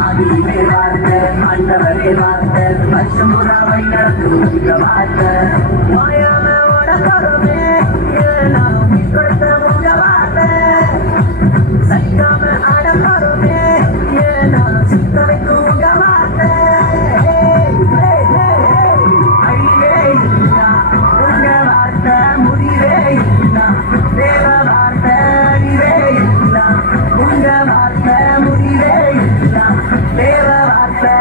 ஆதியிலே வார்த்தை ஆண்டவரே வார்த்தை வருஷம் புறாவை நடத்தும் வார்த்தை மாயாம உடம்பே நாம் கொடுத்த உங்க வார்த்தை சைக்காம அடம்பருமே நாம் சித்த வைக்கும் உங்க வார்த்தை அழிவே இல்லா உங்க வார்த்தை முடிவே இல்லா தேவ வார்த்தை அழிவே இல்லா உங்க வார்த்தை முடிவே இல்லா தேவ வார்த்தை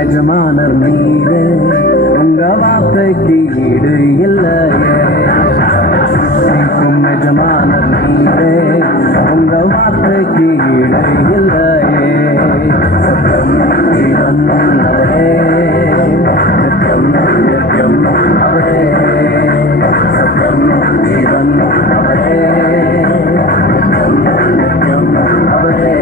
எஜமானர் நீரே உங்க வார்த்தைக்கு ஈடு இல்லையே எஜமானர் நீரே உங்க வார்த்தைக்கு ஈடு இல்லையே சத்தம் ஜீவன் அவரே நித்தம் நித்தியம் அவரே சத்தம் ஜீவன் அவரே நித்தம் நித்தியம் அவரே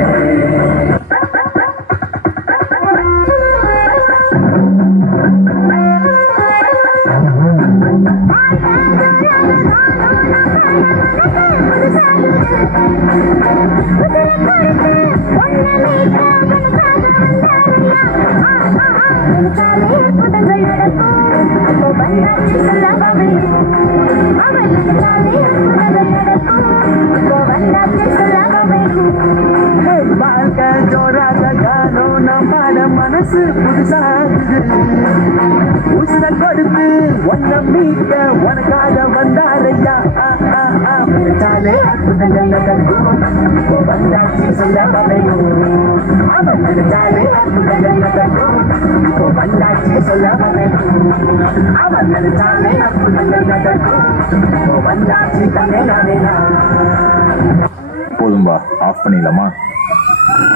மனசு புதுசாகுது உச கொடுத்து ஒன்ன மீட்க உனக்காக வந்தாரையா நினைச்சாலே அற்புதங்கள் நடக்கும் வந்தாச்சு சொல்ல வரையும் அவன் நினைச்சாலே அற்புதங்கள் நடக்கும் இப்போ வந்தாச்சு சொல்ல வரையும் அவன் நினைச்சாலே அற்புதங்கள் நடக்கும் இப்போ வந்தாச்சு தன்னை நானே போதும்பா ஆஃப் பண்ணிடலாமா?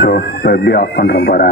ஸோ இப்போ எப்படி ஆஃப் பண்ணுறோம் பாரு.